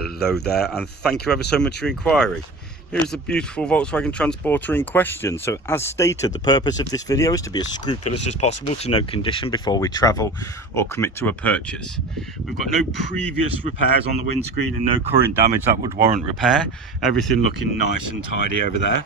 Hello there, and thank you ever so much for your inquiry. Here's the beautiful Volkswagen Transporter in question. So as stated, the purpose of this video is to be as scrupulous as possible to note condition before we travel or commit to a purchase. We've got no previous repairs on the windscreen and no current damage that would warrant repair. Everything looking nice and tidy over there.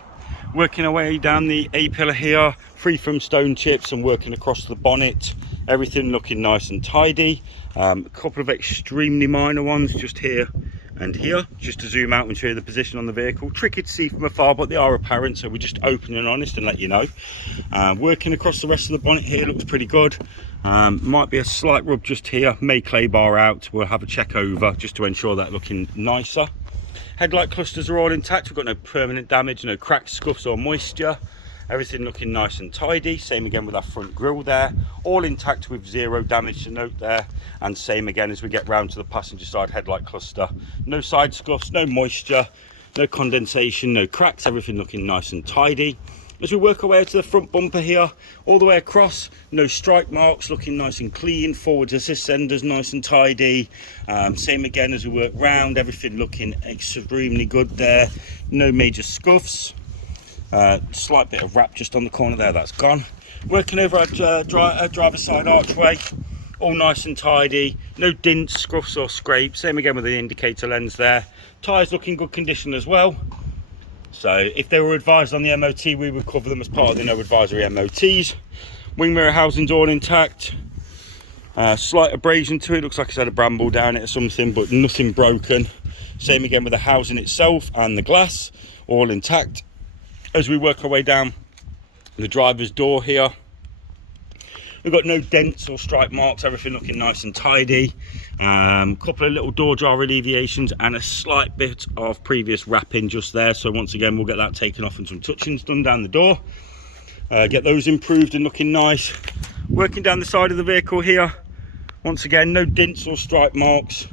Working our way down the A-pillar here, free from stone chips, and working across the bonnet. Everything looking nice and tidy. A couple of extremely minor ones just here and here, just to zoom out and show you the position on the vehicle. Tricky to see from afar, but they are apparent, so we're just open and honest and let you know. Working across the rest of the bonnet here looks pretty good. Might be a slight rub just here, may clay bar out. We'll have a check over just to ensure that looking nicer. Headlight clusters are all intact. We've got no permanent damage, no cracks, scuffs or moisture. Everything looking nice and tidy. Same again with our front grille there, all intact with zero damage to note there. And same again as we get round to the passenger side headlight cluster. No side scuffs, no moisture, no condensation, no cracks. Everything looking nice and tidy. As we work our way to the front bumper here, all the way across, no strike marks, looking nice and clean. Forward assist senders nice and tidy. Same again as we work round, everything looking extremely good there. No major scuffs. Slight bit of wrap just on the corner there, that's gone. Working over our driver's side archway, all nice and tidy. No dints, scuffs or scrapes. Same again with the indicator lens there. Tyres looking good condition as well. So if they were advised on the MOT, we would cover them as part of the no advisory MOTs. Wing mirror housing's all intact. Slight abrasion to it, looks like it's had a bramble down it or something, but nothing broken. Same again with the housing itself and the glass, all intact. As we work our way down the driver's door here, we've got no dents or stripe marks, everything looking nice and tidy. Couple of little door jar alleviations and a slight bit of previous wrapping just there. So once again, we'll get that taken off and some touchings done down the door. Get those improved and looking nice. Working down the side of the vehicle here, once again, no dents or stripe marks.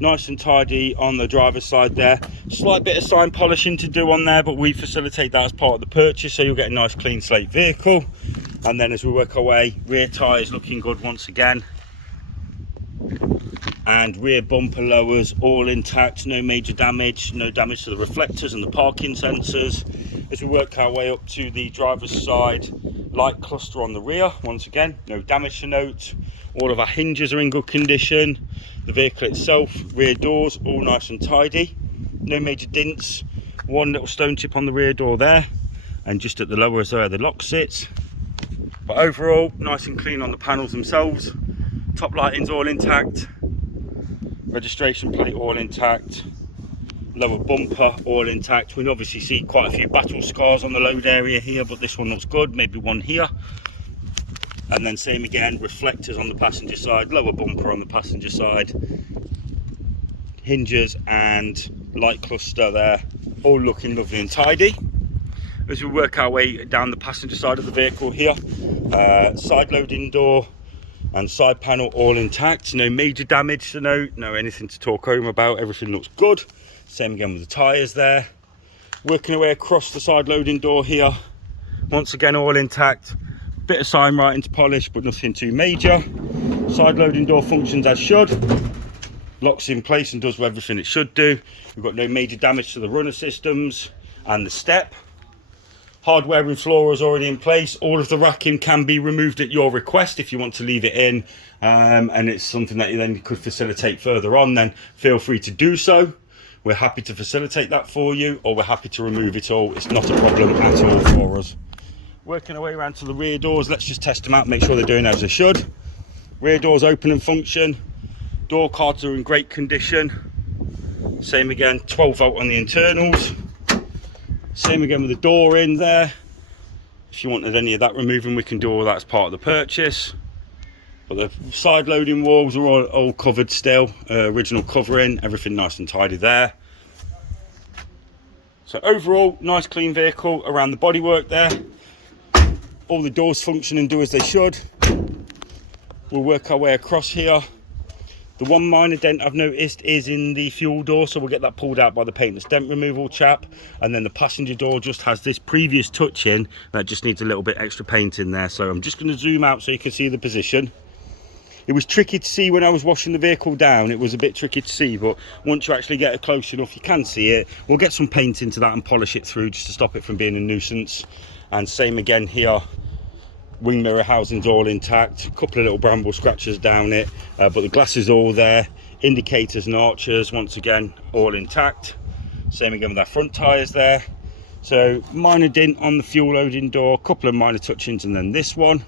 Nice and tidy on the driver's side there. Slight bit of sign polishing to do on there, but we facilitate that as part of the purchase, so you'll get a nice clean slate vehicle. And then as we work our way, rear tyres looking good once again. And rear bumper lowers all intact, no major damage, no damage to the reflectors and the parking sensors. As we work our way up to the driver's side, light cluster on the rear, once again, no damage to note. All of our hinges are in good condition. The vehicle itself, rear doors, all nice and tidy. No major dents. One little stone chip on the rear door there. And just at the lower is where the lock sits. But overall, nice and clean on the panels themselves. Top lighting's all intact. Registration plate all intact. Lower bumper all intact. We can obviously see quite a few battle scars on the load area here, but this one looks good. Maybe one here. And then same again, reflectors on the passenger side, lower bumper on the passenger side, hinges and light cluster there, all looking lovely and tidy. As we work our way down the passenger side of the vehicle here, side loading door and side panel all intact, no major damage to note, no anything to talk home about, everything looks good. Same again with the tyres there. Working our way across the side loading door here, once again all intact. Bit of sign writing to polish, but nothing too major. Side loading door functions as should. Locks in place and does everything it should do. We've got no major damage to the runner systems and the step. Hardware and floor is already in place. All of the racking can be removed at your request if you want to leave it in. And it's something that you then could facilitate further on, then feel free to do so. We're happy to facilitate that for you, or we're happy to remove it all. It's not a problem at all for us. Working our way around to the rear doors, let's just test them out, make sure they're doing as they should. Rear doors open and function. Door cards are in great condition. Same again, 12 volt on the internals. Same again with the door in there. If you wanted any of that removing, we can do all that as part of the purchase. But the side loading walls are all covered still. Original covering, everything nice and tidy there. So overall, nice clean vehicle around the bodywork there. All the doors function and do as they should. We'll work our way across here. The one minor dent I've noticed is in the fuel door, so we'll get that pulled out by the paintless dent removal chap. And then the passenger door just has this previous touch in that just needs a little bit extra paint in there. So I'm just going to zoom out so you can see the position. It was tricky to see when I was washing the vehicle down. It was a bit tricky to see, but once you actually get it close enough, you can see it. We'll get some paint into that and polish it through just to stop it from being a nuisance. And same again here. Wing mirror housing's all intact. A couple of little bramble scratches down it, but the glass is all there. Indicators and archers, once again, all intact. Same again with our front tyres there. So minor dent on the fuel loading door, a couple of minor touch-ins, and then this one.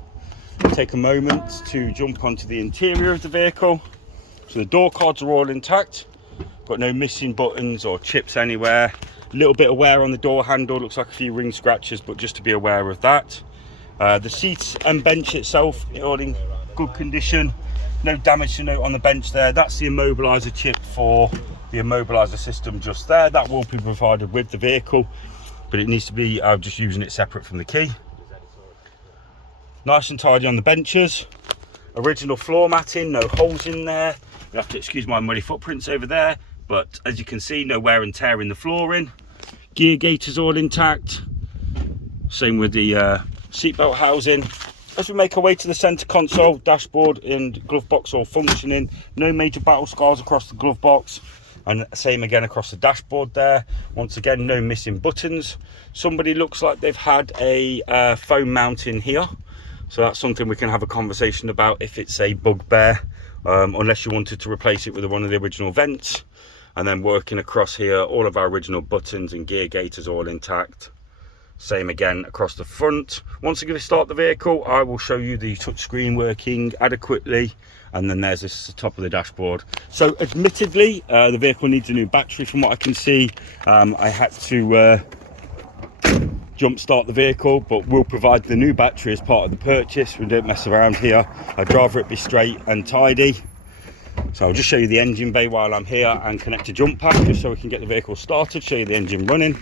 Take a moment to jump onto the interior of the vehicle. So the door cards are all intact, got no missing buttons or chips anywhere. A little bit of wear on the door handle, looks like a few ring scratches, but just to be aware of that. The seats and bench itself, all in good condition. No damage to note on the bench there. That's the immobiliser chip for the immobiliser system just there. That will be provided with the vehicle, but it needs to be just using it separate from the key. Nice and tidy on the benches. Original floor matting, no holes in there. You have to excuse my muddy footprints over there, but as you can see, no wear and tear in the flooring. Gear gate is all intact. Same with the seatbelt housing. As we make our way to the centre console, dashboard and glove box all functioning. No major battle scars across the glove box. And same again across the dashboard there. Once again, no missing buttons. Somebody looks like they've had a foam mount in here. So that's something we can have a conversation about if it's a bugbear, unless you wanted to replace it with one of the original vents. And then working across here, all of our original buttons and gear gate is all intact. Same again across the front. Once I start the vehicle, I will show you the touchscreen working adequately, and then there's this top of the dashboard. So admittedly, the vehicle needs a new battery from what I can see. I had to jump start the vehicle, but we'll provide the new battery as part of the purchase. We don't mess around here. I'd rather it be straight and tidy. So I'll just show you the engine bay while I'm here and connect a jump pack just so we can get the vehicle started, show you the engine running.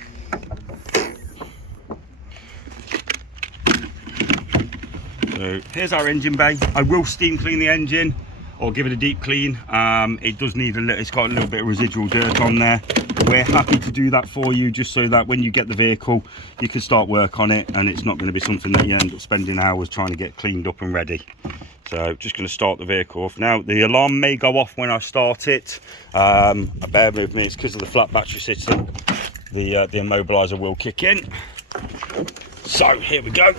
So here's our engine bay. I will steam clean the engine or give it a deep clean. It does need it's got a little bit of residual dirt on there. We're happy to do that for you, just so that when you get the vehicle, you can start work on it and it's not going to be something that you end up spending hours trying to get cleaned up and ready. So just going to start the vehicle off. Now the alarm may go off when I start it. Bear with me, it's because of the flat battery system. The immobiliser will kick in. So here we go.